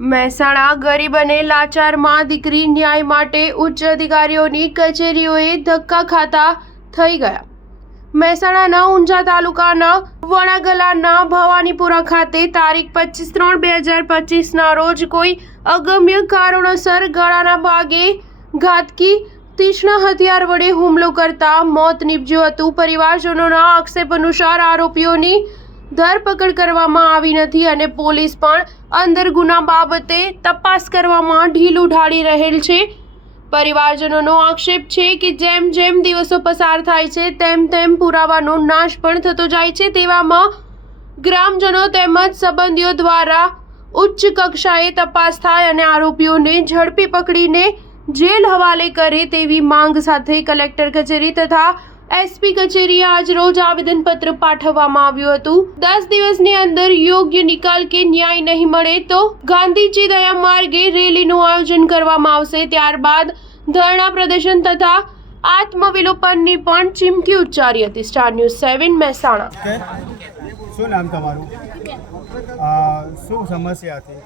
મહેસાણા ગરીબ અને લાચાર માં દીકરી ન્યાય માટે ઉચ્ચ અધિકારીઓની કચેરીઓએ ધક્કા ખાતા થઈ ગયા। મહેસાણાના ઊંઝા તાલુકાના વણાગલાના ભવાનીપુરા ખાતે તારીખ 25/3/2025ના રોજ કોઈ અગમ્ય કારણોસર ગળાના ભાગે ઘાતકી તીક્ષ્ણ હથિયાર વડે હુમલો કરતા મોત નીપજ્યું હતું। પરિવારજનોના આક્ષેપ અનુસાર આરોપીઓની ધરપકડ કરવામાં આવી નથી અને પોલીસ પણ અંદર ગુના બાબતે તપાસ કરવામાં ઢીલું ઢાળી રહેલ છે। પરિવારજનોનો આક્ષેપ છે કે જેમ જેમ દિવસો પસાર થાય છે તેમ તેમ પુરાવાનો નાશ પણ થતો જાય છે। તેવામાં ગ્રામજનો તેમજ સંબંધીઓ દ્વારા ઉચ્ચ કક્ષાએ તપાસ થાય અને આરોપીઓને ઝડપી પકડીને જેલ હવાલે કરે તેવી માંગ સાથે કલેક્ટર કચેરી તથા એસપી કચેરીએ આજ રોજ આવેદનપત્ર પાઠવવામાં આવ્યું હતું। 10 દિવસની અંદર યોગ્ય નિકાલ કે ન્યાય નહીં મળે તો ગાંધીજી દયા માર્ગે રેલીનું આયોજન કરવામાં આવશે। ત્યારબાદ ધરણા પ્રદર્શન તથા આત્મવિલોપનની પણ ચીમકી ઉચ્ચારી હતી। Star news 7 Mehsana. શું નામ તમારું? શું સમસ્યા હતી?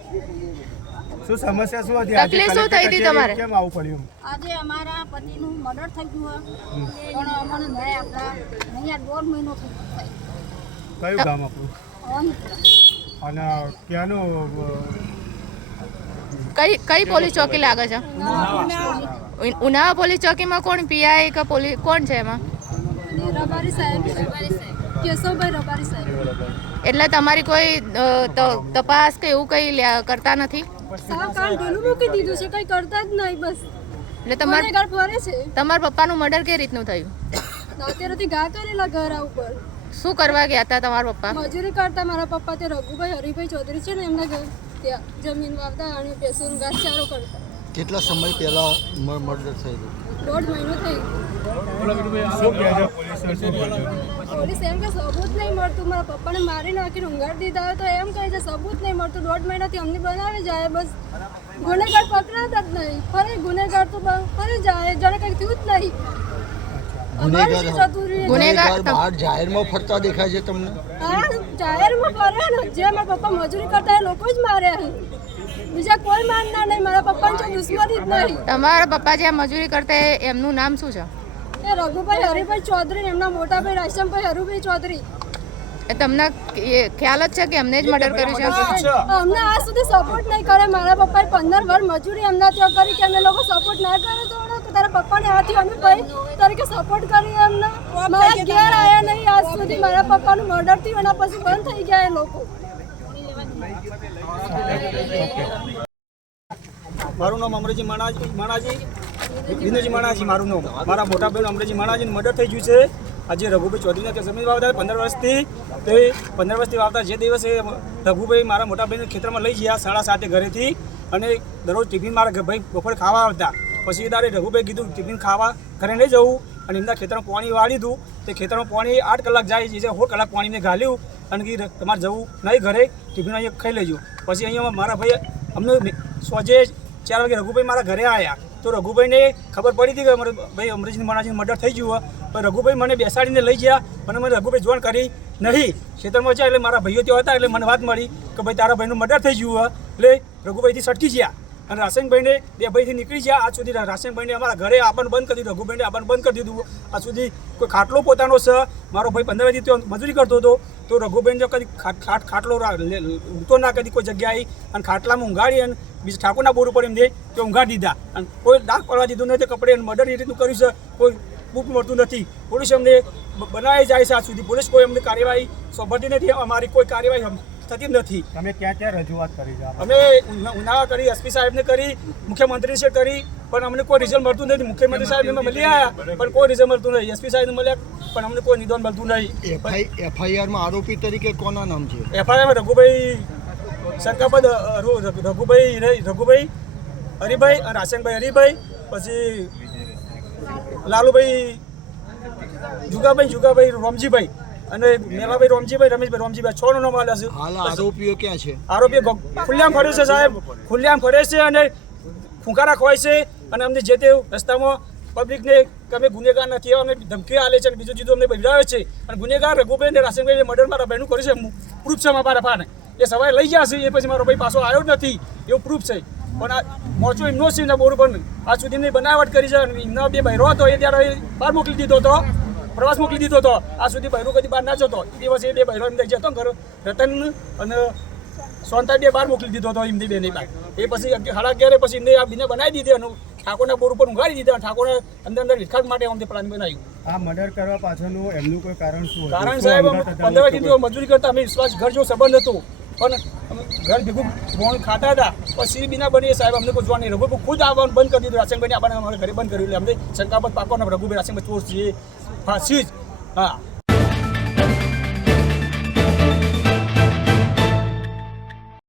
શું સમસ્યા શું હતી? તકલીફ શું થઈ હતી તમારે? કેમ આવું પડ્યું? આજે અમારા પતિનું મર્ડર થઈ ગયું પણ અમને ન્યાય આપતા નહીં। 1.5 મહિનો થઈ કયું ગામ આપણું? અને ક્યાંનું? કઈ પોલીસ ચોકી લાગે છે? ઉનાવા પોલીસ ચોકીમાં કોણ પીઆઈ કે પોલીસ કોણ છે એમાં? રબારી સાહેબ, કેશવભાઈ રબારી સાહેબ। એટલે તમારી કોઈ તપાસ કે એવું કઈ કરતા નથી? સાવ કામ ઢીલું મૂકી દીધું છે, કઈ કરતા જ નહીં। બસ એટલે ગુનેગાર ફરે છે। તમારા પપ્પાનું મર્ડર કઈ રીતનું થયું? અત્યારેથી ઘા કરેલા ઘર ઉપર। શું કરવા ગયા હતા તમારા પપ્પા? મજૂરી કરતા મારા પપ્પા તે રઘુભાઈ હરિભાઈ ચૌધરી છે ને એમના ઘર ત્યાં જમીન વાવતા અને પેસોનું ઘાસચારો કરતા। કેટલા સમય પહેલા મર્ડર થયેલું? 1.5 મહિનો થઈ ગયો। શું કહે છે પોલીસ? શું બોલ્યું? પોલીસ એમ કે સબૂત નહીં મળતું, મારા પપ્પાને મારી નાખીને ઊંઘાડી દીધા હોય તો એમ કહે છે સબૂત નહીં મળતું। 1.5 મહિનાથી અમને બનાવી જાય, બસ ગુનેગાર પકડાતા જ નહીં। ફરી ગુનેગાર તો ફરી જાય, જાણે કંઈ થયું જ નહીં। ગુનેગાર બહાર જાહેરમાં ફરતા દેખાય છે તમને? હા, જાહેરમાં ફરે ને, જે મારા પપ્પા મજૂરી કરતા એ લોકો જ મારે, બીજા કોઈ માનના નહીં। મારા પપ્પાની જો દુશ્મની જ નહીં। તમારા પપ્પા જ્યાં મજૂરી કરતા એમનું નામ શું છે? એ રઘુભાઈ હરિભાઈ ચૌધરી, એમના મોટા ભાઈ રાશમભાઈ હરુભાઈ ચૌધરી। તમને ખ્યાલ જ છે કે એમને જ મર્ડર કર્યું છે? અમને આજ સુધી સપોર્ટ નહીં કરે। મારા પપ્પાએ 15 વર્ષ મજૂરી એમના ત્યાં કરી કે અમે લોકો સપોર્ટ ના કરે તો તારા પપ્પાને હાથી અમે ભાઈ તરીકે સપોર્ટ કરી એમને। મારા ઘેર આવ્યા નહીં આજ સુધી। મારા પપ્પાનું મર્ડર થયું એના પછી બંધ થઈ ગયા એ લોકો। મારું નામ અમરેજી માણાજી વિનોજી માણાજી મારું નામ। મારા મોટા ભાઈ અમરેજી માણાજીનું મર્ડર થઈ ગયું છે। આજે રઘુભાઈ ચૌધરીના ત્યાં જમીન વાવતા 15 વર્ષથી, તે 15 વર્ષથી વાવતા જે દિવસે રઘુભાઈ મારા મોટા ભાઈને ખેતરમાં લઈ ગયા 7:30 ઘરેથી, અને દરરોજ ટિફિન મારા ભાઈ બપોરે ખાવા આવતા। પછી દાડે રઘુભાઈ કીધું ટિફિન ખાવા ઘરે લઈ જવું, અને એમના ખેતરમાં પાણી વાળી દીધું। તે ખેતરમાં પાણી 8 કલાક જાય છે, 16 કલાક પાણીને ઘાલ્યું અને કીધું તમારે જવું નહીં ઘરે, ટિફિન અહીંયા ખાઈ લેજો। પછી અહીંયા મારા ભાઈ અમને સોજે 4 વાગે રઘુભાઈ મારા ઘરે આવ્યા તો રઘુભાઈને ખબર પડી હતી કે અમારે ભાઈ અમરેજી માણાજીનું મર્ડર થઈ ગયું હોય, પણ રઘુભાઈ મને બેસાડીને લઈ ગયા, પણ મને રઘુભાઈ જોણ કરી નહીં। ખેતરમાં છે એટલે મારા ભાઈઓ ત્યાં હતા એટલે મને વાત મળી કે ભાઈ તારા ભાઈનું મર્ડર થઈ ગયું હોય, એટલે રઘુભાઈથી સટકી ગયા અને રાશનભાઈને 2 ભાઈથી નીકળી ગયા। આજ સુધી રાશનભાઈને અમારા ઘરે આવવાનું બંધ કરી દીધું, રઘુભાઈને આવવાનું બંધ કરી દીધું। આજ સુધી કોઈ ખાટલો પોતાનો છે, મારો ભાઈ 15 વર્ષથી ત્યાં મજૂરી કરતો હતો તો રઘુભાઈને જો કદી ખાટલો ઊંઘતો ના કદી કોઈ જગ્યાએ, અને ખાટલામાં ઊંઘાડી અને બીજા ઠાકોરના બોર ઉપર એમને તે ઊંઘાડી દીધા, અને કોઈ દાગ પડવા દીધું નથી। કપડે મર્ડર એ રીતનું કર્યું છે, કોઈ બુક મળતું નથી। પોલીસ અમને બનાવી જાય છે, આજ સુધી પોલીસ કોઈ અમને કાર્યવાહી સોંપતી નથી, અમારી કોઈ કાર્યવાહી થતી નથી। તમે ક્યાં ક્યાં રજૂઆત કરી છે? અમે ઉનાવા કરી, એસપી સાહેબને કરી, મુખ્યમંત્રી છે કરી, પણ અમને કોઈ રિઝલ્ટ મળતું નથી। મુખ્યમંત્રી સાહેબને મળી આવ્યા પણ કોઈ રિઝલ્ટ મળતું નહીં। એસપી સાહેબને મળ્યા પણ અમને કોઈ નિદાન મળતું નહીં। એફઆઈઆરમાં આરોપી તરીકે કોના નામ છે? એફઆઈઆરમાં રઘુભાઈ શંકાપદ, રઘુભાઈ હરિભાઈ અને રાશનભાઈ હરિભાઈ, પછી લાલુભાઈ જુગાભાઈ રોમજીભાઈ અને મેલાભાઈ રોમજીભાઈ, રમેશભાઈ રોમજીભાઈ, 6 નો નામ આલ્યા છે। હાલ આરોપીઓ ક્યાં છે? આરોપીઓ ખુલ્લામ ફરે છે સાહેબ, ખુલ્લામ ફરે છે અને ફૂંકારા ખવાય છે, અને અમને જે તે રસ્તામાં પબ્લિકને કે અમે ગુનેગાર નથી અમે ધમકી આલે છે, બીજું અમને બિરાવે છે। અને ગુનેગાર રઘુભાઈ અને રાશનભાઈ મર્ડર મારા બહેનું કર્યું છે, પ્રૂફ છે મારા પાસે। એ સવારે લઈ ગયા છે એ પછી મારો ભાઈ પાછો આવ્યો જ નથી એવું પ્રૂફ છે પણ આ મોરચો એમનો જ છે ને બોર પણ આજ સુધી એમની બનાવટ કરી છે અને એમનો બે બહેરો હતો એ ત્યારે બહાર મોકલી દીધો હતો પ્રવાસ મોકલી દીધો હતો આ સુધી બહેરો કદી બહાર ના જતો એ દિવસે એ બે બહેરો એમ જતો ઘર રતન અને સોનતા બે બહાર મોકલી દીધો હતો એમની બેની બાદ એ પછી 11:30 પછી એમને આ બીને બનાવી દીધી અને ઠાકોરના બોર ઉપર ઊંઘાડી દીધા અને ઠાકોરના અંદર વિસ્કાસ માટે અમને પ્લાન બનાવ્યું આ મર્ડર કરવા પાછળનું એમનું કોઈ કારણ શું હતું? કારણ શું સાહેબ અંગત હતા? 15 વર્ષથી મજૂરી કરતા અમે વિશ્વાસ ઘર જો સંબંધ હતો પણ અમે ઘર ભેગું ભોણ ખાતા હતા પછી બીના બની સાહેબ અમને કોઈ જોવા નહીં રઘુભાઈ ખુદ આવવાનું બંધ કરી દીધું રાશનભાઈ આપણને અમારા ઘરે બંધ કર્યું એટલે અમને શંકાપત પાકો રઘુભાઈ રાશનભાઈ ચોર છે ફાંસી જ હા